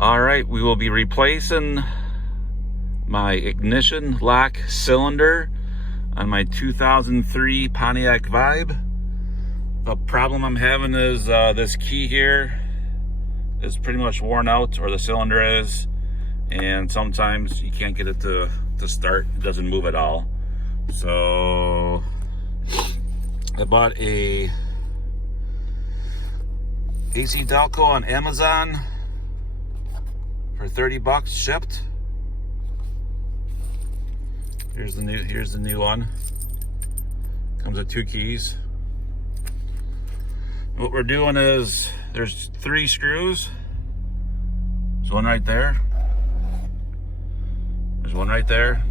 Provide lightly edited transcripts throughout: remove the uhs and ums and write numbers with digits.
All right, we will be replacing my ignition lock cylinder on my 2003 Pontiac Vibe. The problem I'm having is this key here is pretty much worn out, or the cylinder is, and sometimes you can't get it to start. It doesn't move at all. So I bought a AC Delco on Amazon for 30 bucks shipped. Here's the new one. Comes with 2 keys. What we're doing is there's 3 screws. There's one right there. There's one right there.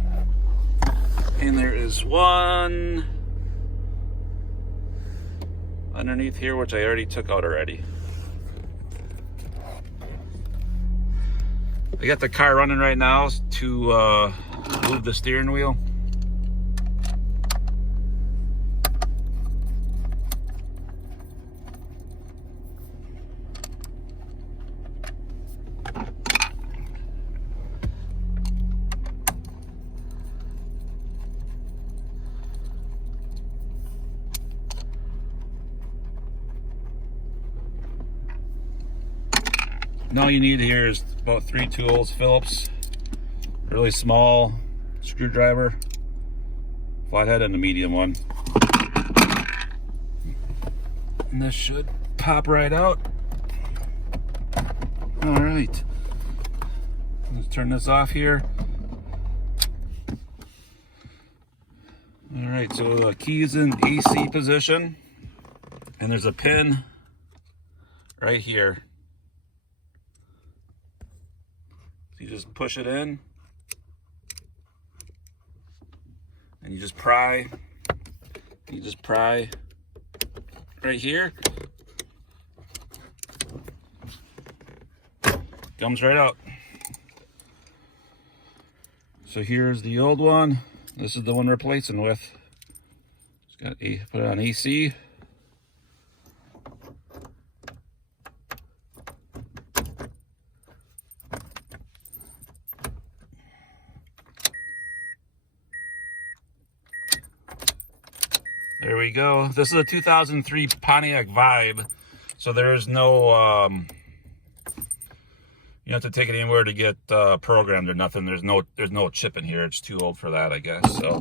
And there is one underneath here, which I already took out already. I got the car running right now to move the steering wheel. And all you need here is about 3 tools: Phillips, really small screwdriver, flathead, and a medium one. And this should pop right out. All right, let's turn this off here. All right, so the key's in AC position, and there's a pin right here. You just push it in, and you just pry. You just pry right here. Comes right out. So here's the old one. This is the one we're replacing with. Just got put it on AC. There we go. This is a 2003 Pontiac Vibe, so there is no, you have to take it anywhere to get programmed or nothing. There's no chip in here. It's too old for that, I guess. So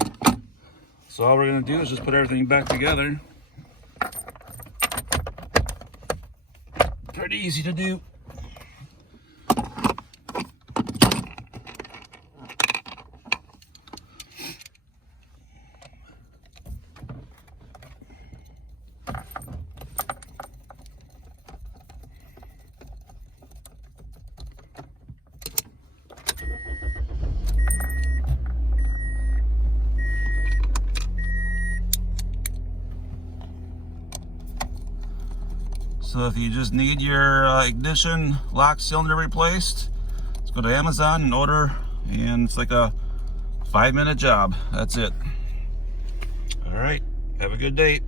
all we're gonna do is just put everything back together. Pretty easy to do. So if you just need your ignition lock cylinder replaced, let's go to Amazon and order, and it's like a 5-minute job. That's it. All right, have a good day.